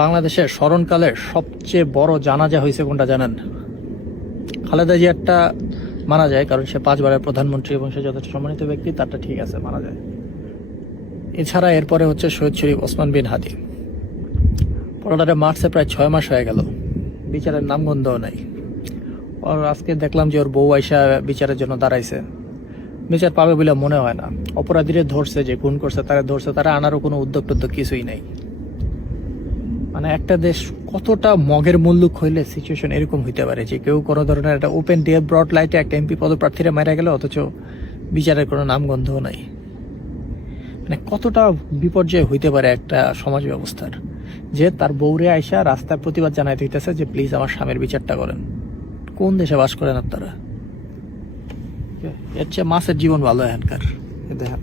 বাংলাদেশের স্মরণকালের সবচেয়ে বড় জানাজা হয়েছে কোনটা জানেন? খালেদা জিয়ারটা মানা যায়, কারণ সে 5 বারের প্রধানমন্ত্রী এবং সে যথেষ্ট সম্মানিত ব্যক্তি, তারটা ঠিক আছে, মানা যায়। এছাড়া এরপরে হচ্ছে শহীদ শরীফ ওসমান বিন হাদি। পড়াটা মার্চে প্রায় 6 মাস হয়ে গেল, বিচারের নামগন্ধও নাই। আর আজকে দেখলাম যে ওর বউ আইসা বিচারের জন্য দাঁড়াইছে। বিচার পাবে বলে মনে হয় না। অপরাধীরা ধরছে, যে খুন করছে তারা ধরছে, তারা আনারও কোনো উদ্যোগ টোদ্যোগ কিছুই নাই। মানে একটা দেশ কতটা মগের মুল্লুক হইলে সিচুয়েশন এরকম হইতে পারে যে কেউ কোনো ধরনের একটা ওপেন ডে ব্রড লাইটে একটা এমপি পদপ্রার্থীরা মারা গেল, অথচ বিচারের কোনো নামগন্ধও নাই। মানে কতটা বিপর্যয় হইতে পারে একটা সমাজ ব্যবস্থার, যে তার বউরে আইসা রাস্তায় প্রতিবাদ জানাইতে হইতেছে যে প্লিজ আমার স্বামীর বিচারটা করেন। কোন দেশে বাস করেন আপনারা? এর চেয়ে মাছের জীবন ভালো এখানকার। দেখেন